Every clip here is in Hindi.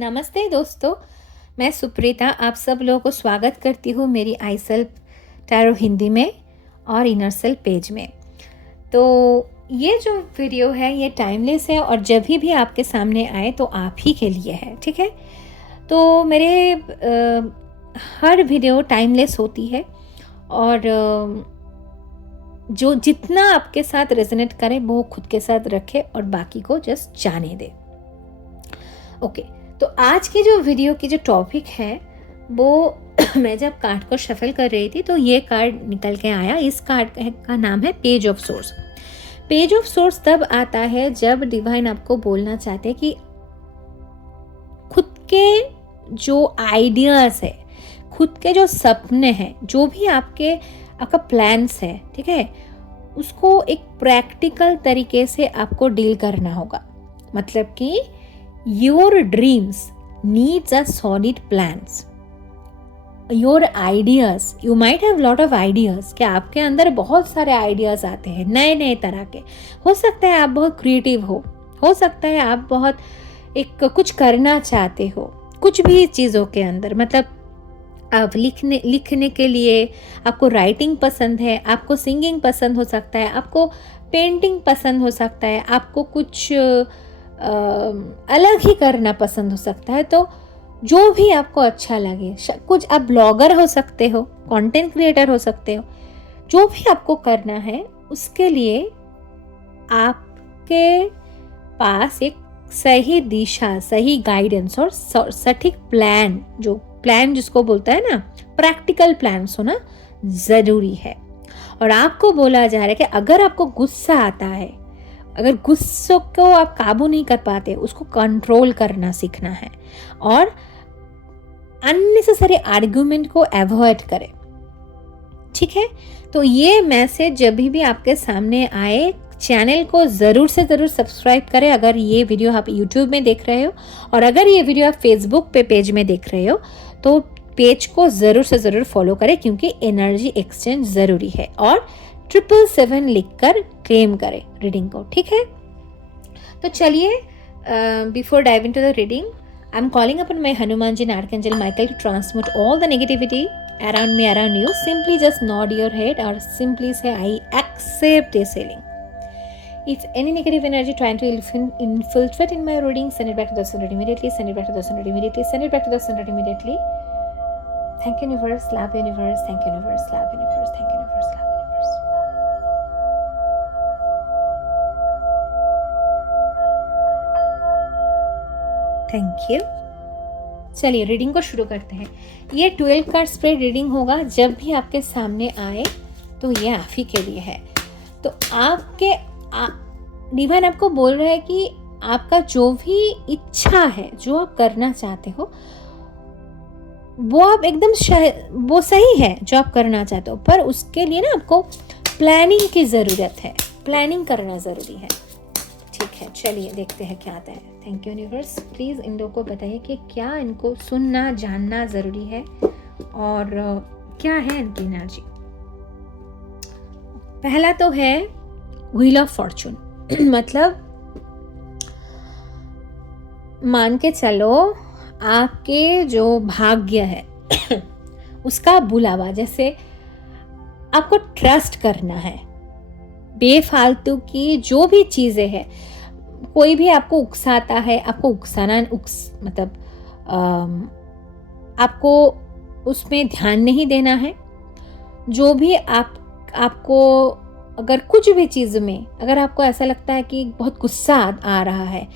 नमस्ते दोस्तों, मैं सुप्रीता आप सब लोगों को स्वागत करती हूँ मेरी आई सेल्फ टैरो हिंदी में और इनर सेल्फ पेज में। तो ये जो वीडियो है ये टाइमलेस है और जब भी आपके सामने आए तो आप ही के लिए है, ठीक है। तो मेरे हर वीडियो टाइमलेस होती है और जो जितना आपके साथ रेजोनेट करे वो खुद के साथ रखे और बाकी को जस्ट जाने दे। ओके, तो आज की जो वीडियो की जो टॉपिक है वो मैं जब कार्ड को शफल कर रही थी तो ये कार्ड निकल के आया। इस कार्ड का नाम है page of source. Page of source तब आता है जब डिवाइन आपको बोलना चाहते हैं कि खुद के जो आइडियाज है, खुद के जो सपने हैं, जो भी आपका प्लान्स है, ठीक है, उसको एक प्रैक्टिकल तरीके से आपको डील करना होगा। मतलब कि your dreams needs a solid plans. Your ideas, you might have lot of ideas, कि आपके अंदर बहुत सारे आइडियाज आते हैं नए नए तरह के। हो सकता है आप बहुत क्रिएटिव हो सकता है आप बहुत कुछ करना चाहते हो कुछ भी चीज़ों के अंदर। मतलब आप लिखने के लिए आपको राइटिंग पसंद है, आपको सिंगिंग पसंद हो सकता है, आपको पेंटिंग पसंद हो सकता है, आपको कुछ अलग ही करना पसंद हो सकता है। तो जो भी आपको अच्छा लगे, कुछ आप ब्लॉगर हो सकते हो, कंटेंट क्रिएटर हो सकते हो, जो भी आपको करना है उसके लिए आपके पास एक सही दिशा, सही गाइडेंस और सटीक प्लान, जो प्लान जिसको बोलता है ना, प्रैक्टिकल प्लान होना ज़रूरी है। और आपको बोला जा रहा है कि अगर आपको गुस्सा आता है, अगर गुस्से को आप काबू नहीं कर पाते, उसको कंट्रोल करना सीखना है और अननेसेसरी आर्गुमेंट को अवॉइड करें, ठीक है। तो ये मैसेज जब भी आपके सामने आए, चैनल को ज़रूर से ज़रूर सब्सक्राइब करें अगर ये वीडियो आप यूट्यूब में देख रहे हो, और अगर ये वीडियो आप फेसबुक पे पेज में देख रहे हो तो पेज को ज़रूर से ज़रूर फॉलो करें, क्योंकि एनर्जी एक्सचेंज ज़रूरी है। और 777 लिखकर क्लेम करें रीडिंग को, ठीक है। तो चलिए, before dive into the reading, I am calling upon my Hanuman ji and archangel Michael to transmit all the negativity around me, around you. Simply just nod your head or simply say I accept this healing. If any negative energy trying to infiltrate in my reading, send it back to the center immediately, send it back to the center immediately, send it back to the center immediately. Thank you universe, love universe, thank you universe, love universe, thank you universe, love universe. Thank you. चलिए रीडिंग को शुरू करते हैं। ये 12 कार्ड स्प्रेड रीडिंग होगा। जब भी आपके सामने आए तो ये आप ही के लिए है। तो डिवाइन आपको बोल रहा है कि आपका जो भी इच्छा है, जो आप करना चाहते हो, वो आप एकदम वो सही है जो आप करना चाहते हो, पर उसके लिए ना आपको प्लानिंग की ज़रूरत है, प्लानिंग करना ज़रूरी है, ठीक है। चलिए देखते हैं क्या आता है। थैंक यू यूनिवर्स, प्लीज़ इन लोगों को बताइए कि क्या इनको सुनना जानना ज़रूरी है और क्या है इनकी एनर्जी। पहला तो है व्हील ऑफ फॉर्चून। मतलब मान के चलो आपके जो भाग्य है उसका बुलावा, जैसे आपको ट्रस्ट करना है। बेफालतू की जो भी चीज़ें हैं, कोई भी आपको उकसाता है, आपको मतलब आपको उसमें ध्यान नहीं देना है। जो भी आपको अगर कुछ भी चीज़ में अगर आपको ऐसा लगता है कि बहुत गुस्सा आ रहा है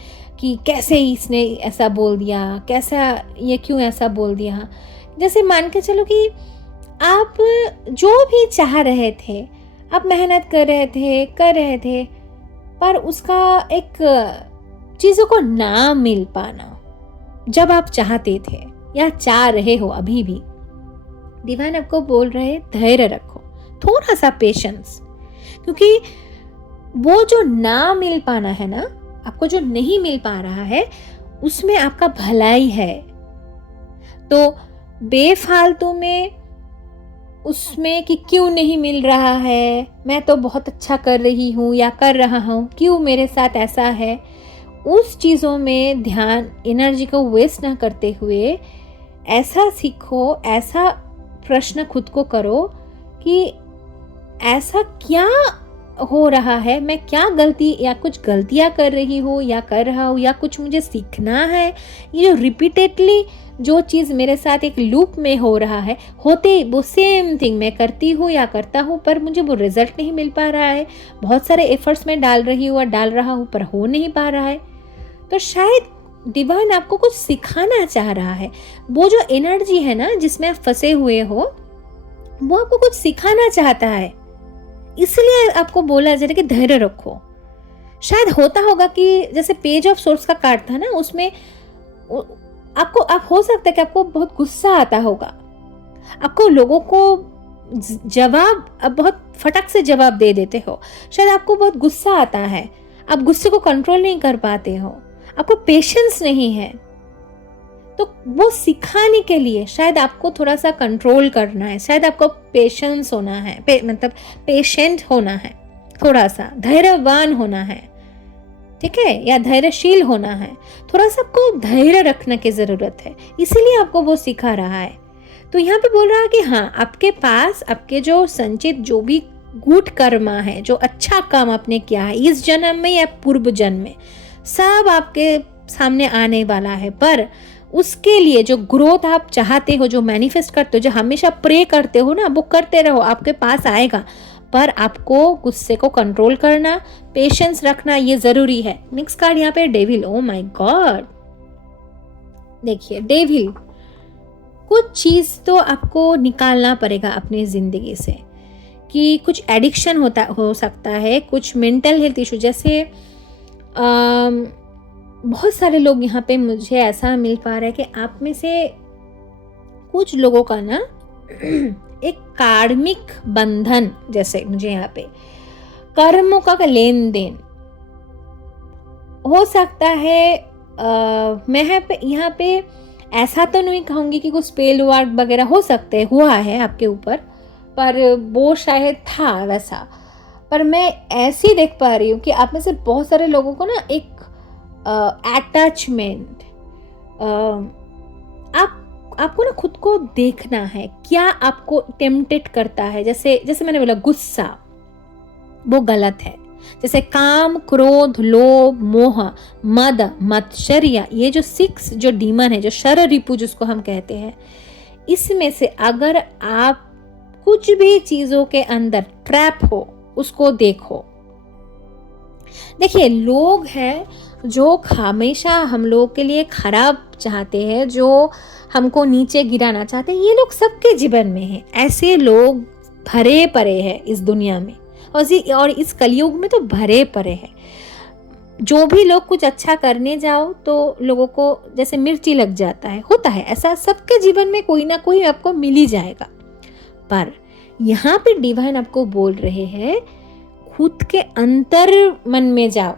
कि कैसे इसने ऐसा बोल दिया, कैसा ये क्यों ऐसा बोल दिया, जैसे मान के चलो कि आप जो भी चाह रहे थे, आप मेहनत कर रहे थे पर उसका एक चीज़ों को ना मिल पाना जब आप चाहते थे या चाह रहे हो अभी भी, डिवाइन आपको बोल रहे धैर्य रखो, थोड़ा सा पेशेंस, क्योंकि वो जो ना मिल पाना है ना, आपको जो नहीं मिल पा रहा है उसमें आपका भलाई है। तो बेफालतू में उसमें कि क्यों नहीं मिल रहा है, मैं तो बहुत अच्छा कर रही हूँ या कर रहा हूँ, क्यों मेरे साथ ऐसा है, उस चीज़ों में ध्यान, एनर्जी को वेस्ट ना करते हुए ऐसा सीखो, ऐसा प्रश्न खुद को करो कि ऐसा क्या हो रहा है, मैं क्या गलती या कुछ गलतियां कर रही हूँ या कर रहा हूँ, या कुछ मुझे सीखना है। ये जो रिपीटेडली जो चीज़ मेरे साथ एक लूप में हो रहा है, होते वो सेम थिंग मैं करती हूँ या करता हूँ, पर मुझे वो रिजल्ट नहीं मिल पा रहा है। बहुत सारे एफर्ट्स मैं डाल रही हूँ और डाल रहा हूँ, पर हो नहीं पा रहा है। तो शायद डिवाइन आपको कुछ सिखाना चाह रहा है। वो जो एनर्जी है ना जिसमें आप फंसे हुए हो, वो आपको कुछ सिखाना चाहता है, इसलिए आपको बोला जा रहा है कि धैर्य रखो। शायद होता होगा कि जैसे पेज ऑफ सोर्स का कार्ड था ना, उसमें आपको आप हो सकता है कि आपको बहुत गुस्सा आता होगा, आपको लोगों को जवाब अब बहुत फटक से जवाब दे देते हो, शायद आपको बहुत गुस्सा आता है, आप गुस्से को कंट्रोल नहीं कर पाते हो, आपको पेशेंस नहीं है। तो वो सिखाने के लिए शायद आपको थोड़ा सा कंट्रोल करना है, शायद आपको पेशेंस होना है, मतलब पेशेंट होना है, थोड़ा सा धैर्यवान होना है, ठीक है, या धैर्यशील होना है। थोड़ा सा आपको धैर्य रखने की जरूरत है, इसीलिए आपको वो सिखा रहा है। तो यहाँ पे बोल रहा है कि हाँ, आपके पास आपके जो संचित जो भी गुड कर्मा है, जो अच्छा काम आपने किया है इस जन्म में या पूर्व जन्म में, सब आपके सामने आने वाला है। पर उसके लिए जो ग्रोथ आप चाहते हो, जो मैनिफेस्ट करते हो, जो हमेशा प्रे करते हो ना, वो करते रहो, आपके पास आएगा। पर आपको गुस्से को कंट्रोल करना, पेशेंस रखना, ये जरूरी है। नेक्स्ट कार्ड यहाँ पे डेविल। ओ माय गॉड, देखिए डेविल, कुछ चीज तो आपको निकालना पड़ेगा अपनी जिंदगी से, कि कुछ एडिक्शन हो सकता है, कुछ मेंटल हेल्थ इशू, जैसे बहुत सारे लोग यहाँ पे मुझे ऐसा मिल पा रहा है कि आप में से कुछ लोगों का ना एक कार्मिक बंधन, जैसे मुझे यहाँ पे कर्मों का लेन देन हो सकता है। मैं यहाँ पे ऐसा तो नहीं कहूँगी कि कुछ स्पेल वर्ड वगैरह हो सकते हुआ है आपके ऊपर, पर वो शायद था वैसा। पर मैं ऐसी देख पा रही हूँ कि आप में से बहुत सारे लोगों को ना एक अटैचमेंट, आपको ना खुद को देखना है, क्या आपको टेम्पटेट करता है। जैसे मैंने बोला गुस्सा, वो गलत है। जैसे काम, क्रोध, लोभ, मोह, मद, मत्सर्य, ये जो 6 जो डीमन है, जो शर रिपु जिसको हम कहते हैं, इसमें से अगर आप कुछ भी चीजों के अंदर ट्रैप हो, उसको देखो। देखिए, लोग हैं जो हमेशा हम लोग के लिए खराब चाहते हैं, जो हमको नीचे गिराना चाहते हैं, ये लोग सबके जीवन में हैं। ऐसे लोग भरे पड़े हैं इस दुनिया में, और इस कलयुग में तो भरे पड़े हैं। जो भी लोग कुछ अच्छा करने जाओ तो लोगों को जैसे मिर्ची लग जाता है, होता है ऐसा, सबके जीवन में कोई ना कोई आपको मिल ही जाएगा। पर यहाँ पे डिवाइन आपको बोल रहे हैं, खुद के अंतर मन में जाओ,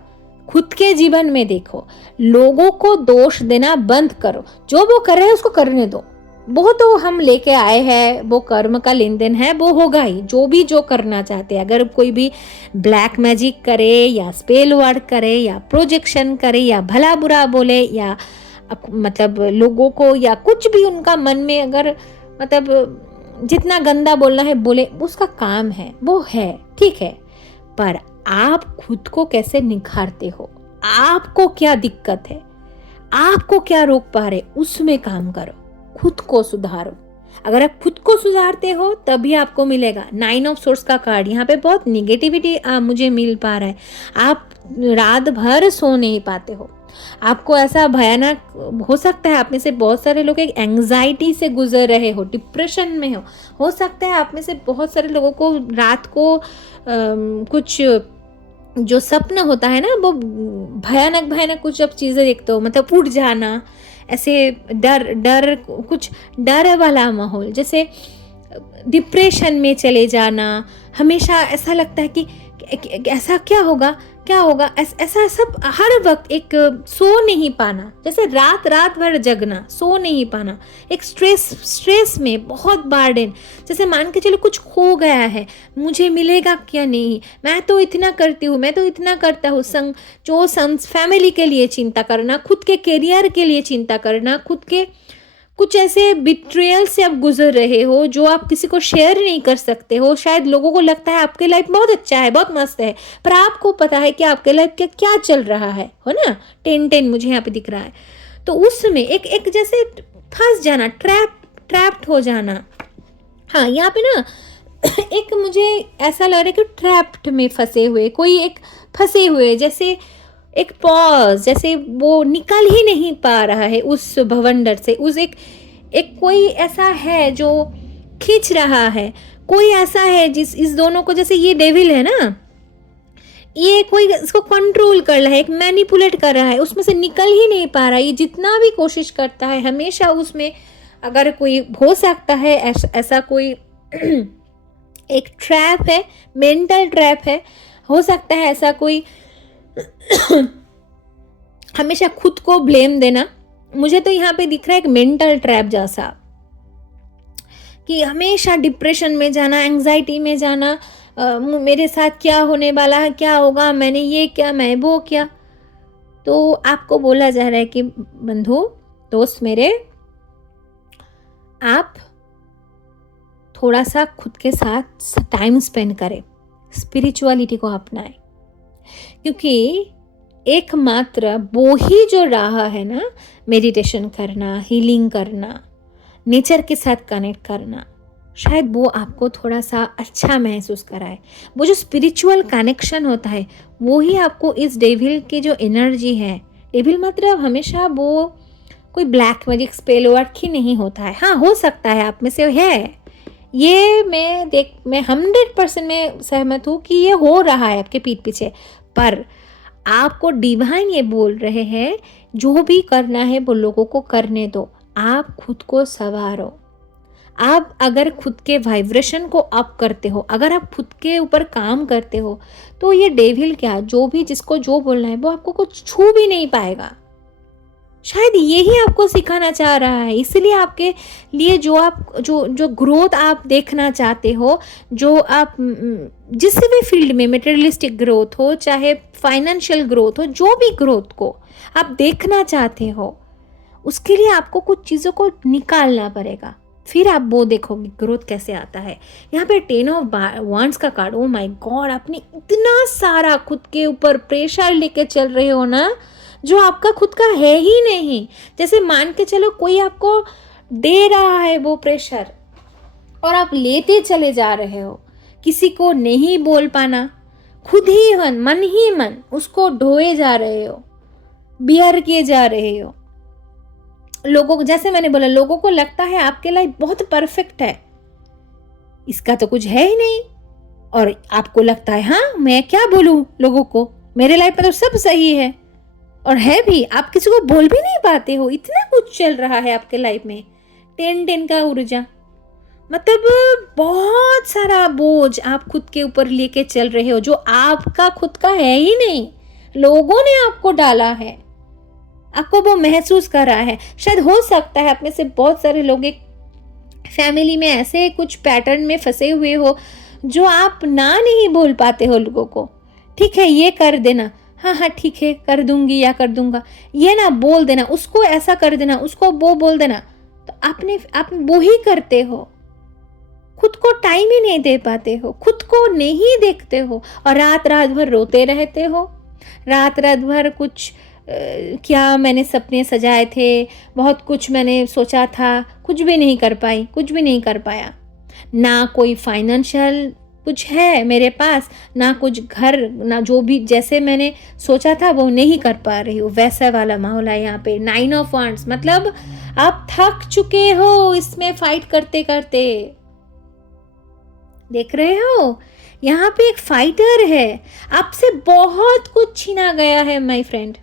खुद के जीवन में देखो, लोगों को दोष देना बंद करो। जो वो कर रहे हैं उसको करने दो, वो तो हम लेके आए हैं, वो कर्म का लेन देन है, वो होगा ही। जो करना चाहते हैं, अगर कोई भी ब्लैक मैजिक करे या स्पेल वर्ड करे या प्रोजेक्शन करे या भला बुरा बोले या मतलब लोगों को, या कुछ भी उनका मन में अगर मतलब जितना गंदा बोलना है बोले, उसका काम है, वो है, ठीक है। पर आप खुद को कैसे निखारते हो, आपको क्या दिक्कत है, आपको क्या रोक पा रहे, उसमें काम करो, खुद को सुधारो। अगर आप खुद को सुधारते हो तभी आपको मिलेगा। 9 ऑफ सोर्स का कार्ड, यहाँ पे बहुत निगेटिविटी मुझे मिल पा रहा है। आप रात भर सो नहीं पाते हो, आपको ऐसा भयानक हो सकता है। आप में से बहुत सारे लोग एक एंग्जाइटी से गुजर रहे हो, डिप्रेशन में हो सकता है। आप में से बहुत सारे लोगों को रात को कुछ जो सपना होता है ना, वो भयानक कुछ जब चीज़ें देखते हो, मतलब उठ जाना, ऐसे कुछ डर वाला माहौल, जैसे डिप्रेशन में चले जाना। हमेशा ऐसा लगता है कि ऐसा क्या होगा, क्या होगा, ऐसा सब हर वक्त एक सो नहीं पाना, जैसे रात रात भर जगना, सो नहीं पाना, एक स्ट्रेस में बहुत बर्डन, जैसे मान के चलो कुछ खो गया है, मुझे मिलेगा क्या नहीं, मैं तो इतना करती हूँ, मैं तो इतना करता हूँ, फैमिली के लिए चिंता करना, खुद के करियर के लिए चिंता करना, खुद के कुछ ऐसे बिट्रेयल से आप गुजर रहे हो जो आप किसी को शेयर नहीं कर सकते हो। शायद लोगों को लगता है आपके लाइफ बहुत अच्छा है, बहुत मस्त है, पर आपको पता है कि आपके लाइफ क्या क्या चल रहा है ना। 10 मुझे यहाँ पे दिख रहा है। तो उसमें एक जैसे फंस जाना, ट्रैप्ड हो जाना। हाँ, यहाँ पे ना एक मुझे ऐसा लग रहा है कि ट्रैप्ड में फंसे हुए, कोई एक फंसे हुए, जैसे एक पॉज, जैसे वो निकल ही नहीं पा रहा है उस भवंडर से, उस एक कोई ऐसा है जो खींच रहा है, कोई ऐसा है इस दोनों को, जैसे ये डेविल है ना, ये कोई इसको कंट्रोल कर रहा है, एक मैनिपुलेट कर रहा है, उसमें से निकल ही नहीं पा रहा है। ये जितना भी कोशिश करता है हमेशा उसमें, अगर कोई हो सकता है ऐसा कोई एक ट्रैप है, मेंटल ट्रैप है, हो सकता है ऐसा कोई हमेशा खुद को ब्लेम देना। मुझे तो यहाँ पे दिख रहा है एक मेंटल ट्रैप जैसा, कि हमेशा डिप्रेशन में जाना, एंजाइटी में जाना, मेरे साथ क्या होने वाला है, क्या होगा, मैंने ये क्या, मैं वो क्या। तो आपको बोला जा रहा है कि बंधु, दोस्त मेरे, आप थोड़ा सा खुद के साथ टाइम स्पेंड करें, स्पिरिचुअलिटी को अपनाएं, क्योंकि एकमात्र वो ही जो राह है ना, मेडिटेशन करना, हीलिंग करना, नेचर के साथ कनेक्ट करना, शायद वो आपको थोड़ा सा अच्छा महसूस कराए। वो जो स्पिरिचुअल कनेक्शन होता है वो ही आपको इस डेविल की जो एनर्जी है, डेविल मतलब हमेशा वो कोई ब्लैक मैजिक स्पेल वर्क ही नहीं होता है। हाँ, हो सकता है आप में से है, ये मैं 100% में सहमत हूँ कि ये हो रहा है आपके पीठ पीछे, पर आपको डिवाइन ये बोल रहे हैं जो भी करना है वो लोगों को करने दो, आप खुद को संवारो। आप अगर खुद के वाइब्रेशन को अप करते हो, अगर आप खुद के ऊपर काम करते हो, तो ये डेविल क्या, जो भी जिसको जो बोलना है वो आपको कुछ छू भी नहीं पाएगा। शायद यही आपको सिखाना चाह रहा है, इसलिए आपके लिए जो ग्रोथ आप देखना चाहते हो, जो आप जिस भी फील्ड में, मटेरियलिस्टिक ग्रोथ हो चाहे फाइनेंशियल ग्रोथ हो, जो भी ग्रोथ को आप देखना चाहते हो, उसके लिए आपको कुछ चीज़ों को निकालना पड़ेगा, फिर आप वो देखोगे ग्रोथ कैसे आता है। यहाँ पे 10 ऑफ वांड्स का कार्ड, ओ माय गॉड, आपने इतना सारा खुद के ऊपर प्रेशर लेके चल रहे हो ना, जो आपका खुद का है ही नहीं। जैसे मान के चलो कोई आपको दे रहा है वो प्रेशर और आप लेते चले जा रहे हो, किसी को नहीं बोल पाना, खुद ही मन ही मन उसको ढोए जा रहे हो, बियर किए जा रहे हो। लोगों को, जैसे मैंने बोला, लोगों को लगता है आपके लाइफ बहुत परफेक्ट है, इसका तो कुछ है ही नहीं, और आपको लगता है हाँ मैं क्या बोलूं लोगों को, मेरे लाइफ में तो सब सही है, और है भी, आप किसी को बोल भी नहीं पाते हो, इतना कुछ चल रहा है आपके लाइफ में। 10 का ऊर्जा मतलब बहुत सारा बोझ आप खुद के ऊपर लेके चल रहे हो, जो आपका खुद का है ही नहीं, लोगों ने आपको डाला है, आपको वो महसूस कर रहा है। शायद हो सकता है आप में से बहुत सारे लोग एक फैमिली में ऐसे कुछ पैटर्न में फंसे हुए हो जो आप ना नहीं बोल पाते हो लोगों को, ठीक है ये कर देना, हाँ हाँ ठीक है कर दूंगी या कर दूंगा, ये ना बोल देना, उसको ऐसा कर देना, उसको वो बोल देना, तो आप वो ही करते हो, खुद को टाइम ही नहीं दे पाते हो, खुद को नहीं देखते हो, और रात रात भर रोते रहते हो, रात रात भर कुछ क्या मैंने सपने सजाए थे, बहुत कुछ मैंने सोचा था, कुछ भी नहीं कर पाई, कुछ भी नहीं कर पाया, ना कोई फाइनेंशियल कुछ है मेरे पास, ना कुछ घर, ना जो भी जैसे मैंने सोचा था वो नहीं कर पा रही हूँ, वैसा वाला माहौल है यहाँ पे। 9 ऑफ वांड्स मतलब आप थक चुके हो इसमें फाइट करते करते, देख रहे हो यहाँ पे एक फाइटर है, आपसे बहुत कुछ छीना गया है माय फ्रेंड,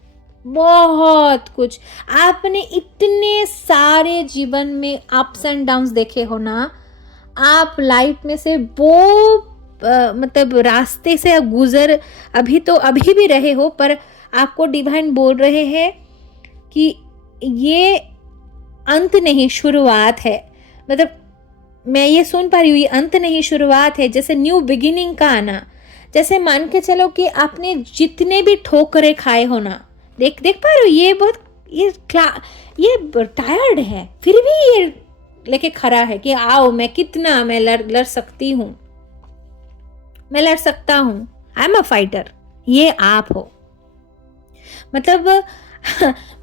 बहुत कुछ। आपने इतने सारे जीवन में अप्स एंड डाउन्स देखे हो ना, आप लाइफ में से वो मतलब रास्ते से आप गुजर अभी भी रहे हो, पर आपको डिवाइन बोल रहे हैं कि ये अंत नहीं, शुरुआत है। मतलब मैं ये सुन पा रही हूँ, ये अंत नहीं शुरुआत है, जैसे न्यू बिगिनिंग का आना। जैसे मान के चलो कि आपने जितने भी ठोकरे खाए हो ना, देख पा रहे हो, ये टायर्ड है, फिर भी ये लेके खड़ा है कि आओ, मैं लड़ सकती हूँ, मैं लड़ सकता हूँ, आई एम अ फाइटर। ये आप हो। मतलब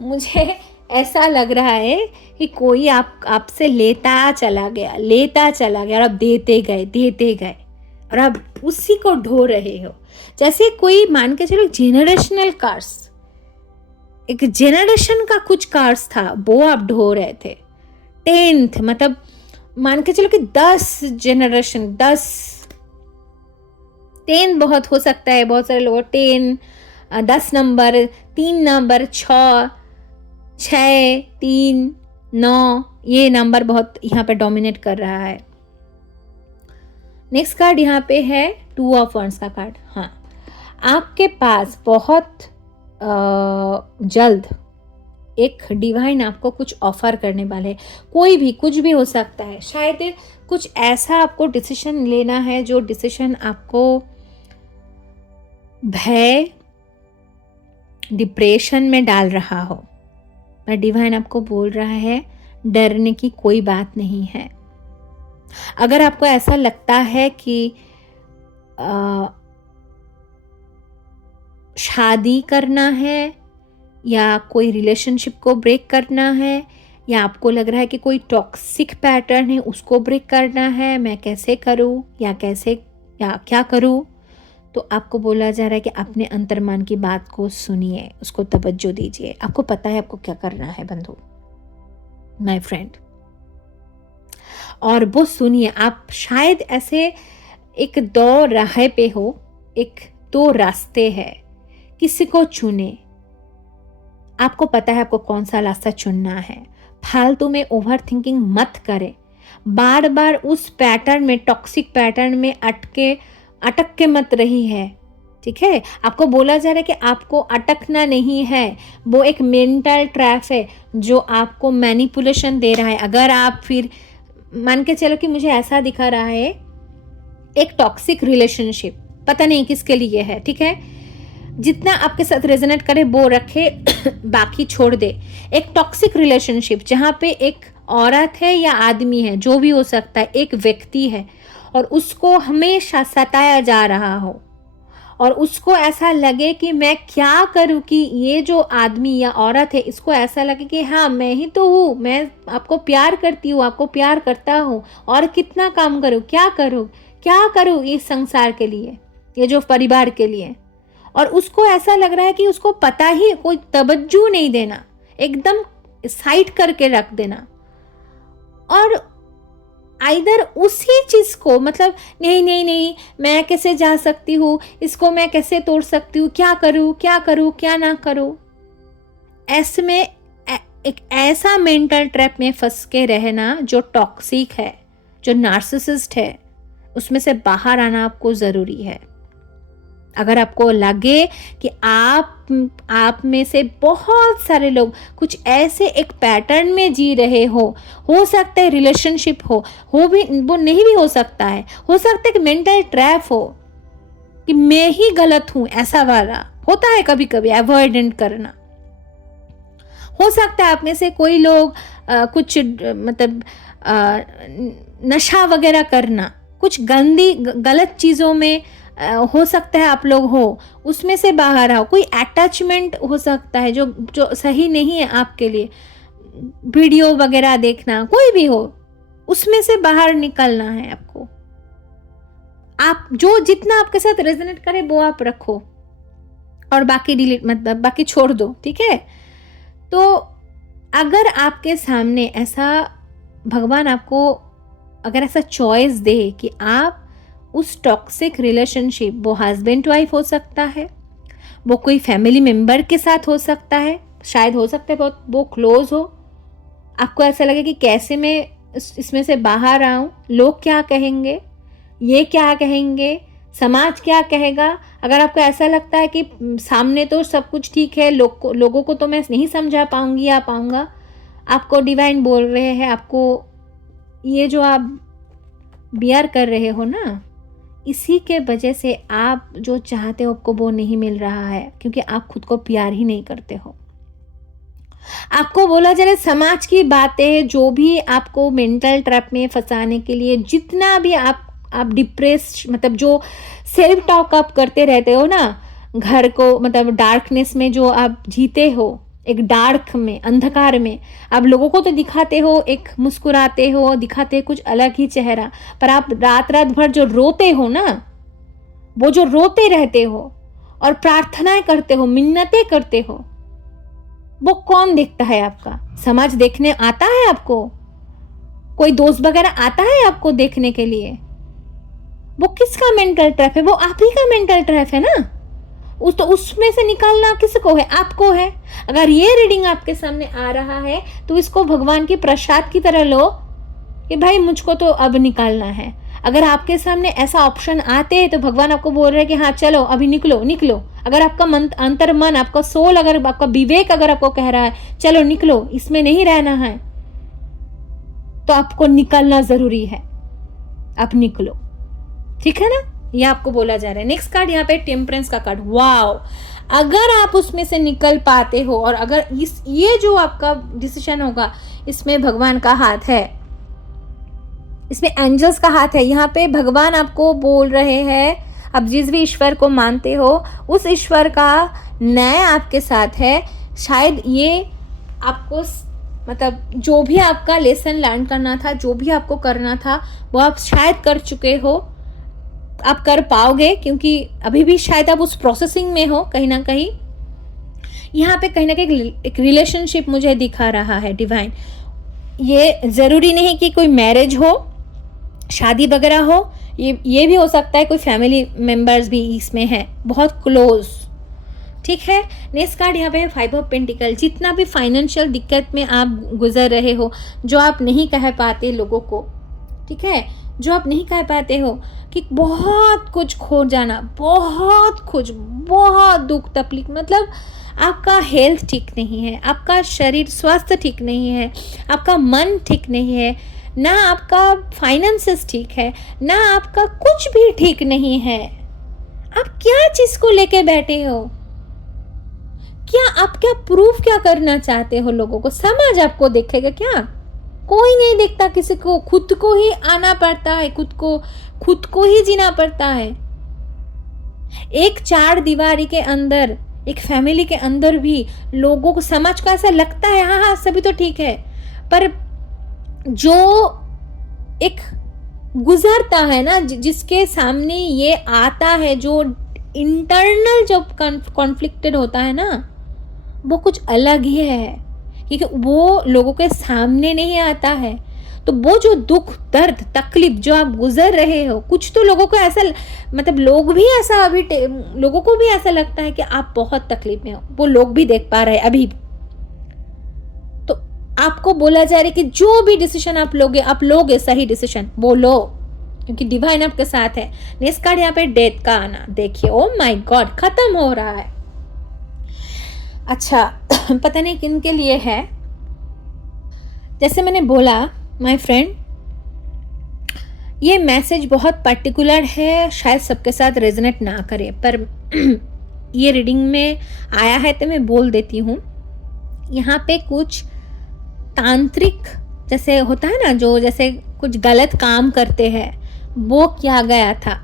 मुझे ऐसा लग रहा है कि कोई आपसे लेता चला गया और आप देते गए और आप उसी को ढो रहे हो। जैसे कोई मान के चलो जेनरेशनल कार्स, एक जेनरेशन का कुछ कार्स था, वो आप ढो रहे थे। 10th मतलब मान के चलो कि 10 जनरेशन, 10 बहुत हो सकता है, बहुत सारे लोग 10 नंबर, 3 नंबर, 6, 3, 9, ये नंबर बहुत यहाँ पे डोमिनेट कर रहा है। नेक्स्ट कार्ड यहाँ पे है 2 ऑफ वंड्स का कार्ड। हाँ, आपके पास बहुत जल्द एक डिवाइन आपको कुछ ऑफर करने वाले है। कोई भी कुछ भी हो सकता है, शायद कुछ ऐसा आपको डिसीजन लेना है जो डिसीजन आपको भय, डिप्रेशन में डाल रहा हो, पर डिवाइन आपको बोल रहा है डरने की कोई बात नहीं है। अगर आपको ऐसा लगता है कि शादी करना है या कोई रिलेशनशिप को ब्रेक करना है, या आपको लग रहा है कि कोई टॉक्सिक पैटर्न है उसको ब्रेक करना है, मैं कैसे करूं या क्या करूं, तो आपको बोला जा रहा है कि अपने अंतर्मन की बात को सुनिए, उसको तवज्जो दीजिए। आपको पता है आपको क्या करना है बंधु, माय फ्रेंड, और वो सुनिए। आप शायद ऐसे एक 2 राह पे हो, एक 2 रास्ते हैं, किसी को चुने। आपको पता है आपको कौन सा रास्ता चुनना है। फालतू में ओवर थिंकिंग मत करें, बार बार उस पैटर्न में, टॉक्सिक पैटर्न में अटक के मत रही है। ठीक है, आपको बोला जा रहा है कि आपको अटकना नहीं है, वो एक मेंटल ट्रैप है जो आपको मैनिपुलेशन दे रहा है। अगर आप फिर मान के चलो कि मुझे ऐसा दिखा रहा है, एक टॉक्सिक रिलेशनशिप, पता नहीं किसके लिए है, ठीक है, जितना आपके साथ रेजोनेट करे वो रखे, बाकी छोड़ दे। एक टॉक्सिक रिलेशनशिप जहाँ पे एक औरत है या आदमी है, जो भी हो सकता है, एक व्यक्ति है और उसको हमेशा सताया जा रहा हो और उसको ऐसा लगे कि मैं क्या करूं, कि ये जो आदमी या औरत है इसको ऐसा लगे कि हाँ मैं ही तो हूँ, मैं आपको प्यार करती हूँ, आपको प्यार करता हूँ, और कितना काम करूँ, क्या करूँ इस संसार के लिए, ये जो परिवार के लिए। और उसको ऐसा लग रहा है कि उसको पता ही, कोई तवज्जो नहीं देना, एकदम साइड करके रख देना। और आइदर उसी चीज को, मतलब नहीं मैं कैसे जा सकती हूँ, इसको मैं कैसे तोड़ सकती हूँ, क्या करूँ क्या ना करूँ, ऐसे में एक ऐसा मेंटल ट्रैप में फंस के रहना जो टॉक्सिक है, जो नार्सिसिस्ट है, उसमें से बाहर आना आपको जरूरी है। अगर आपको लगे कि आप में से बहुत सारे लोग कुछ ऐसे एक पैटर्न में जी रहे हो सकता है रिलेशनशिप हो भी, वो नहीं भी हो सकता है कि मेंटल ट्रैप हो, कि मैं ही गलत हूं, ऐसा वाला होता है कभी कभी, अवॉइडेंट करना। हो सकता है आप में से कोई लोग कुछ मतलब नशा वगैरह करना, कुछ गलत चीज़ों में हो सकता है आप लोग हो, उसमें से बाहर आओ। कोई अटैचमेंट हो सकता है जो सही नहीं है आपके लिए, वीडियो वगैरह देखना, कोई भी हो, उसमें से बाहर निकलना है आपको। आप जो जितना आपके साथ रेजोनेट करे वो आप रखो और बाकी डिलीट, मतलब बाकी छोड़ दो, ठीक है। तो अगर आपके सामने ऐसा, भगवान आपको अगर ऐसा चॉइस दे कि आप उस टॉक्सिक रिलेशनशिप, वो हस्बैंड वाइफ हो सकता है, वो कोई फैमिली मेंबर के साथ हो सकता है, शायद हो सकता है बहुत वो क्लोज हो, आपको ऐसा लगे कि कैसे मैं इसमें से बाहर आऊं, लोग क्या कहेंगे, ये क्या कहेंगे, समाज क्या कहेगा? अगर आपको ऐसा लगता है कि सामने तो सब कुछ ठीक है, लोगों को तो मैं नहीं समझा पाऊंगी या पाऊंगा, आपको डिवाइन बोल रहे हैं, आपको ये जो आप बियर कर रहे हो ना, इसी के वजह से आप जो चाहते हो आपको वो नहीं मिल रहा है, क्योंकि आप खुद को प्यार ही नहीं करते हो। आपको बोला जा रहा है समाज की बातें जो भी आपको मेंटल ट्रैप में फंसाने के लिए, जितना भी आप डिप्रेस, मतलब जो सेल्फ टॉक आप करते रहते हो ना, घर को मतलब डार्कनेस में जो आप जीते हो, एक डार्क में, अंधकार में, आप लोगों को तो दिखाते हो, एक मुस्कुराते हो, दिखाते कुछ अलग ही चेहरा, पर आप रात रात भर जो रोते हो ना, वो जो रोते रहते हो और प्रार्थनाएं करते हो, मिन्नतें करते हो, वो कौन देखता है? आपका समाज देखने आता है? आपको कोई दोस्त वगैरह आता है आपको देखने के लिए? वो किसका मेंटल ट्रैप है? वो आप ही का मेंटल ट्रैप है ना। तो उसमें से निकालना किसको है? आपको है। अगर ये रीडिंग आपके सामने आ रहा है तो इसको भगवान की प्रसाद की तरह लो कि भाई मुझको तो अब निकालना है। अगर आपके सामने ऐसा ऑप्शन आते हैं तो भगवान आपको बोल रहे हैं कि हाँ चलो अभी निकलो निकलो। अगर आपका अंतर मन, आपका सोल, अगर आपका विवेक अगर आपको कह रहा है चलो निकलो, इसमें नहीं रहना है, तो आपको निकलना जरूरी है। आप निकलो, ठीक है ना। ये आपको बोला जा रहा है। नेक्स्ट कार्ड यहाँ पे टेम्परेंस का कार्ड। वाओ, अगर आप उसमें से निकल पाते हो और अगर ये जो आपका डिसीजन होगा, इसमें भगवान का हाथ है, इसमें एंजल्स का हाथ है। यहाँ पे भगवान आपको बोल रहे हैं, आप जिस भी ईश्वर को मानते हो उस ईश्वर का न्याय आपके साथ है। शायद ये आपको मतलब जो भी आपका लेसन लर्न करना था, जो भी आपको करना था, वो आप शायद कर चुके हो, आप कर पाओगे, क्योंकि अभी भी शायद आप उस प्रोसेसिंग में हो कहीं ना कहीं। यहाँ पे कहीं ना कहीं एक रिलेशनशिप मुझे दिखा रहा है डिवाइन। ये ज़रूरी नहीं कि कोई मैरिज हो, शादी वगैरह हो, ये भी हो सकता है कोई फैमिली मेंबर्स भी इसमें है, बहुत क्लोज, ठीक है। नेक्स्ट कार्ड यहाँ पे है 5 ऑफ पेंटिकल। जितना भी फाइनेंशियल दिक्कत में आप गुजर रहे हो, जो आप नहीं कह पाते लोगों को, ठीक है, जो आप नहीं कह पाते हो कि बहुत कुछ खो जाना, बहुत कुछ, बहुत दुख तकलीफ, मतलब आपका हेल्थ ठीक नहीं है, आपका शरीर स्वास्थ्य ठीक नहीं है, आपका मन ठीक नहीं है, ना आपका फाइनेंसेस ठीक है, ना आपका कुछ भी ठीक नहीं है। आप क्या चीज को लेके बैठे हो? आप क्या प्रूफ क्या करना चाहते हो लोगों को? समाज आपको देखेगा क्या? कोई नहीं देखता किसी को, खुद को ही आना पड़ता है, खुद को ही जीना पड़ता है। एक 4 दीवारी के अंदर, एक फैमिली के अंदर भी लोगों को, समाज को ऐसा लगता है हाँ हाँ सभी तो ठीक है, पर जो एक गुजरता है ना, जिसके सामने ये आता है, जो इंटरनल जो कॉन्फ्लिक्टेड होता है ना, वो कुछ अलग ही है, क्योंकि वो लोगों के सामने नहीं आता है। तो वो जो दुख, दर्द, तकलीफ जो आप गुजर रहे हो, कुछ तो लोगों को ऐसा, मतलब लोग भी ऐसा, अभी लोगों को भी ऐसा लगता है कि आप बहुत तकलीफ में हो, वो लोग भी देख पा रहे हैं अभी। तो आपको बोला जा रहा है कि जो भी डिसीजन आप लोगे सही डिसीजन वो लो, क्योंकि डिवाइन आपके साथ है। नेक्स्ट कार्ड यहाँ पे डेथ का आना, देखिए, ओ माय गॉड, खत्म हो रहा है। अच्छा पता नहीं किन के लिए है। जैसे मैंने बोला माय फ्रेंड, ये मैसेज बहुत पर्टिकुलर है, शायद सबके साथ रेजोनेट ना करे, पर ये रीडिंग में आया है तो मैं बोल देती हूँ। यहाँ पे कुछ तांत्रिक जैसे होता है ना, जो जैसे कुछ गलत काम करते हैं, वो किया गया था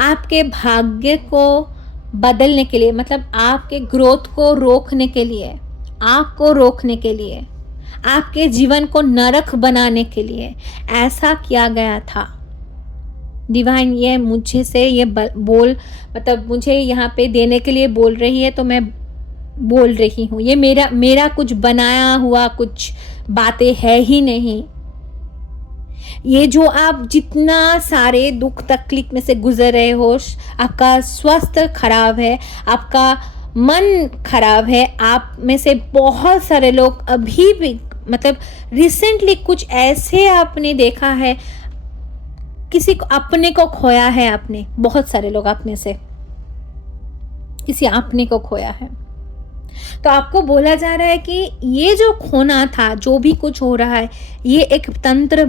आपके भाग्य को बदलने के लिए, मतलब आपके ग्रोथ को रोकने के लिए, आपको रोकने के लिए, आपके जीवन को नरक बनाने के लिए ऐसा किया गया था। डिवाइन ये मुझे से ये मतलब मुझे यहाँ पे देने के लिए बोल रही है, तो मैं बोल रही हूँ। ये मेरा कुछ बनाया हुआ कुछ बातें है ही नहीं। ये जो आप जितना सारे दुख तकलीफ में से गुजर रहे हो, आपका स्वास्थ्य खराब है, आपका मन खराब है, आप में से बहुत सारे लोग अभी भी, मतलब रिसेंटली कुछ ऐसे आपने देखा है, किसी को अपने को खोया है, आपने, बहुत सारे लोग आप में से किसी अपने को खोया है। तो आपको बोला जा रहा है कि ये जो खोना था, जो भी कुछ हो रहा है, ये एक तंत्र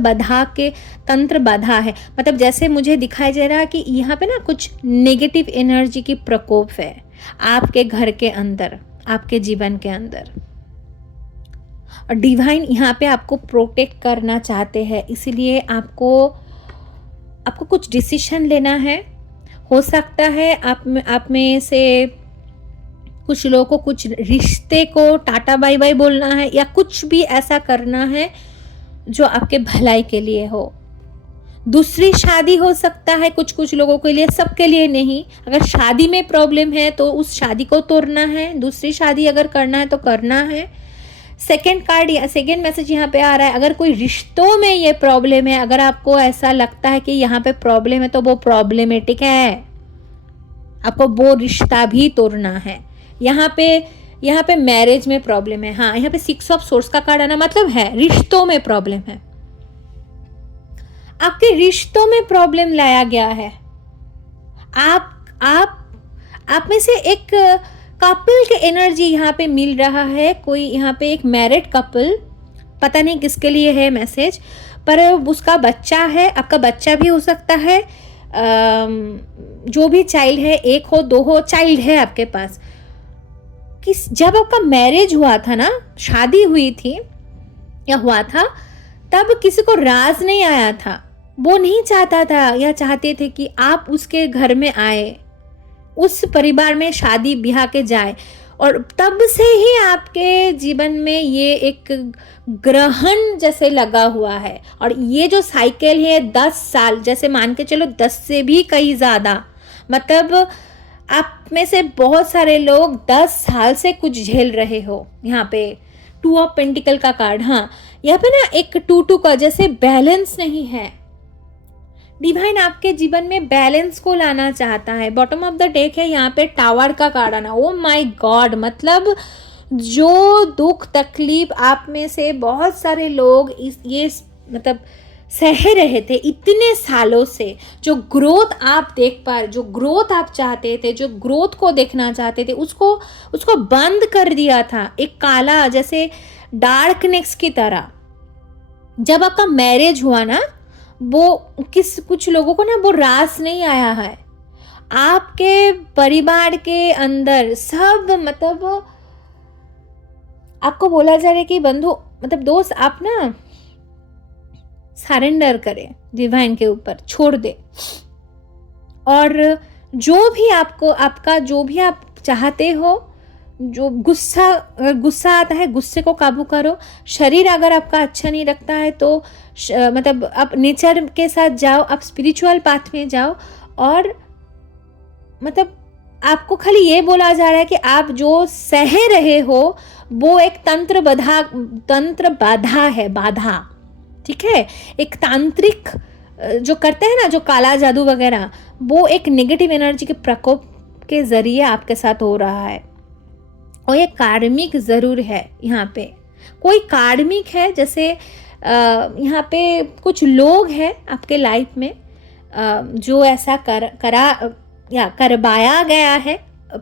बाधा है। मतलब जैसे मुझे दिखाई दे रहा है कि यहाँ पे ना कुछ नेगेटिव एनर्जी की प्रकोप है आपके घर के अंदर, आपके जीवन के अंदर, और डिवाइन यहाँ पे आपको प्रोटेक्ट करना चाहते हैं। इसीलिए आपको कुछ डिसीजन लेना है। हो सकता है आप में से कुछ लोगों को कुछ रिश्ते को टाटा बाय बाय बोलना है, या कुछ भी ऐसा करना है जो आपके भलाई के लिए हो। दूसरी शादी हो सकता है कुछ लोगों के लिए, सबके लिए नहीं। अगर शादी में प्रॉब्लम है तो उस शादी को तोड़ना है, दूसरी शादी अगर करना है तो करना है। सेकेंड मैसेज यहाँ पे आ रहा है, अगर कोई रिश्तों में ये प्रॉब्लम है, अगर आपको ऐसा लगता है कि यहाँ पे प्रॉब्लम है तो वो प्रॉब्लमेटिक है, आपको वो रिश्ता भी तोड़ना है। यहाँ पे मैरिज में प्रॉब्लम है। हाँ, यहाँ पे 6 ऑफ सोर्स का कार्ड आना मतलब है रिश्तों में प्रॉब्लम है, आपके रिश्तों में प्रॉब्लम लाया गया है। आप में से एक कपल के एनर्जी यहाँ पे मिल रहा है। कोई यहाँ पे एक मैरिड कपल, पता नहीं किसके लिए है मैसेज, पर उसका बच्चा है, आपका बच्चा भी हो सकता है। जो भी चाइल्ड है, 1 हो 2 हो, चाइल्ड है आपके पास। जब आपका मैरिज हुआ था ना, शादी हुई थी या हुआ था, तब किसी को राज नहीं आया था। वो नहीं चाहता था या चाहते थे कि आप उसके घर में आए, उस परिवार में शादी ब्याह के जाए। और तब से ही आपके जीवन में ये एक ग्रहण जैसे लगा हुआ है। और ये जो साइकिल है 10 साल, जैसे मान के चलो 10 से भी कहीं ज़्यादा, मतलब आप में से बहुत सारे लोग 10 साल से कुछ झेल रहे हो। यहाँ पे 2 ऑफ पेंटिकल का कार्ड, हाँ, यहाँ पे ना एक 2-2 का जैसे बैलेंस नहीं है। डिवाइन आपके जीवन में बैलेंस को लाना चाहता है। बॉटम ऑफ द डेक है यहाँ पे टावर का कार्ड आना। ओ माय गॉड, मतलब जो दुख तकलीफ आप में से बहुत सारे लोग मतलब सह रहे थे इतने सालों से, जो ग्रोथ आप देख पा रहे, जो ग्रोथ आप चाहते थे, जो ग्रोथ को देखना चाहते थे, उसको बंद कर दिया था एक काला जैसे डार्कनेस की तरह। जब आपका मैरिज हुआ ना, वो कुछ लोगों को ना वो रास नहीं आया है। आपके परिवार के अंदर सब, मतलब आपको बोला जा रहा है कि बंधु, मतलब दोस्त, आप ना सरेंडर करें डिवाइन के ऊपर, छोड़ दे। और जो भी जो भी आप चाहते हो, जो गुस्सा आता है, गुस्से को काबू करो। शरीर अगर आपका अच्छा नहीं रखता है तो मतलब आप नेचर के साथ जाओ, आप स्पिरिचुअल पाथ में जाओ। और मतलब आपको खाली ये बोला जा रहा है कि आप जो सह रहे हो वो एक तंत्र बाधा है, बाधा, ठीक है। एक तांत्रिक जो करते हैं ना, जो काला जादू वगैरह, वो एक नेगेटिव एनर्जी के प्रकोप के जरिए आपके साथ हो रहा है। और ये कार्मिक ज़रूर है। यहाँ पे कोई कार्मिक है, जैसे यहाँ पे कुछ लोग हैं आपके लाइफ में जो ऐसा करवाया गया है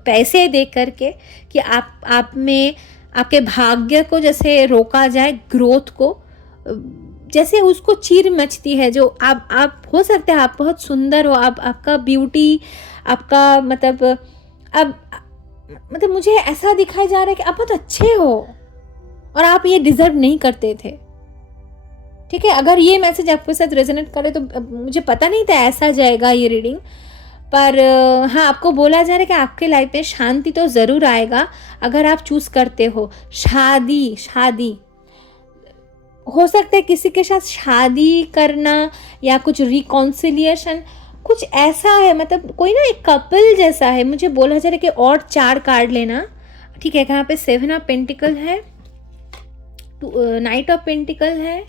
पैसे दे करके कि आप में आपके भाग्य को जैसे रोका जाए, ग्रोथ को, जैसे उसको चीर मचती है। जो आप हो सकते हैं आप बहुत सुंदर हो, आपका ब्यूटी, आपका मतलब मुझे ऐसा दिखाई जा रहा है कि आप बहुत अच्छे हो और आप ये डिजर्व नहीं करते थे, ठीक है। अगर ये मैसेज आपके साथ रेजोनेट करे तो मुझे पता नहीं था ऐसा जाएगा ये रीडिंग, पर हाँ, आपको बोला जा रहा है कि आपके लाइफ में शांति तो ज़रूर आएगा अगर आप चूज़ करते हो शादी। हो सकता है किसी के साथ शादी करना या कुछ रिकॉन्सिलिएशन, कुछ ऐसा है। मतलब कोई ना एक कपल जैसा है। मुझे बोला जा रहा है कि और 4 कार्ड लेना, ठीक है। यहाँ पे 7 ऑफ पेंटिकल है, नाइट ऑफ पेंटिकल है,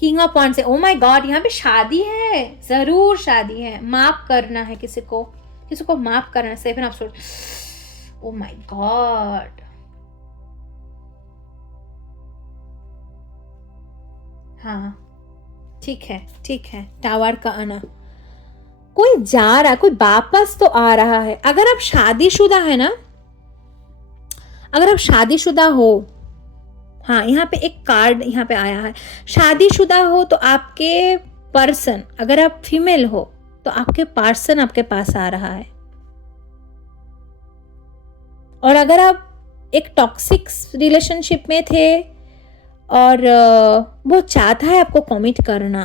किंग ऑफ वॉन्ड्स है। ओ माय गॉड, यहाँ पे शादी है, जरूर शादी है। माफ करना है किसी को माफ करना है। 7 of swords, oh my God. हाँ, ठीक है, टावर का आना, कोई जा रहा, कोई वापस तो आ रहा है। अगर आप शादीशुदा है ना, अगर आप शादीशुदा हो, हाँ यहाँ पे एक कार्ड यहाँ पे आया है, शादीशुदा हो तो आपके पर्सन, अगर आप फीमेल हो तो आपके पर्सन आपके पास आ रहा है। और अगर आप एक टॉक्सिक रिलेशनशिप में थे और वो चाहता है आपको कमिट करना,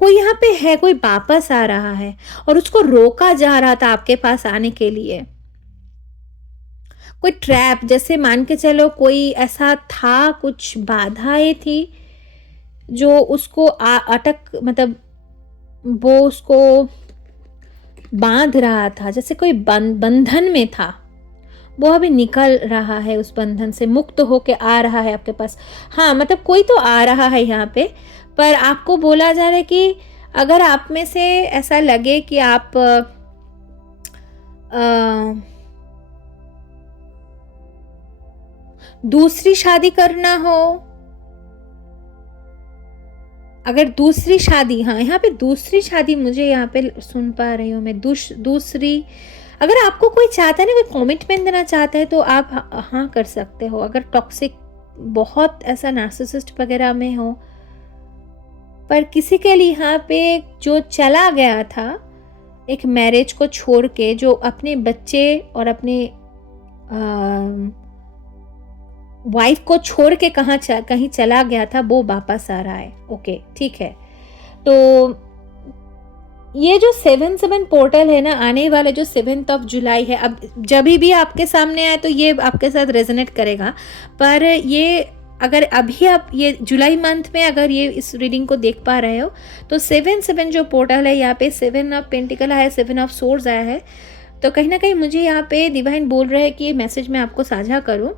कोई यहाँ पे है, कोई वापस आ रहा है और उसको रोका जा रहा था आपके पास आने के लिए। कोई ट्रैप, जैसे मान के चलो कोई ऐसा था, कुछ बाधाएं थी जो उसको अटक, मतलब वो उसको बांध रहा था, जैसे कोई बंधन में था, वो अभी निकल रहा है, उस बंधन से मुक्त होके आ रहा है आपके पास। हाँ मतलब कोई तो आ रहा है यहाँ पे, पर आपको बोला जा रहा है कि अगर आप में से ऐसा लगे कि आप दूसरी शादी करना हो, अगर दूसरी शादी, हाँ यहाँ पे दूसरी शादी मुझे यहाँ पे सुन पा रही हूँ मैं, दूसरी, अगर आपको कोई चाहता है ना, कोई कमिटमेंट देना चाहता है तो आप हाँ कर सकते हो। अगर टॉक्सिक बहुत ऐसा नार्सिसिस्ट वगैरह में हो, पर किसी के लिए यहाँ पे जो चला गया था एक मैरिज को छोड़ के, जो अपने बच्चे और अपने वाइफ को छोड़ के कहीं चला गया था, वो वापस आ रहा है। ओके ठीक है, तो ये जो 7/7 पोर्टल है ना, आने वाले जो 7 जुलाई है, अब जब भी आपके सामने आए तो ये आपके साथ रेजोनेट करेगा। पर ये अगर अभी आप ये जुलाई मंथ में अगर ये इस रीडिंग को देख पा रहे हो तो 7/7 जो पोर्टल है, यहाँ पे 7 ऑफ पेंटिकल आया है, 7 ऑफ सोर्ड्स आया है, तो कहीं ना कहीं मुझे यहाँ पे डिवाइन बोल रहे हैं कि ये मैसेज मैं आपको साझा करूँ।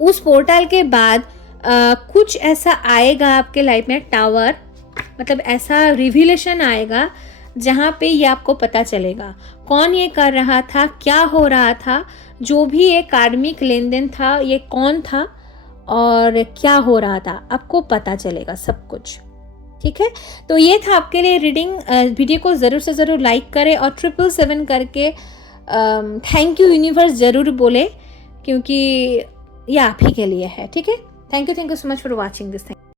उस पोर्टल के बाद कुछ ऐसा आएगा आपके लाइफ में, टावर, मतलब ऐसा रिवीलेशन आएगा जहाँ पे ये आपको पता चलेगा कौन ये कर रहा था, क्या हो रहा था, जो भी ये कार्मिक लेन देन था, ये कौन था और क्या हो रहा था, आपको पता चलेगा सब कुछ। ठीक है, तो ये था आपके लिए रीडिंग। वीडियो को ज़रूर से ज़रूर लाइक करें और 777 करके थैंक यू यूनिवर्स ज़रूर बोले, क्योंकि ये आप ही के लिए है। ठीक है, thank you so much for watching this thing.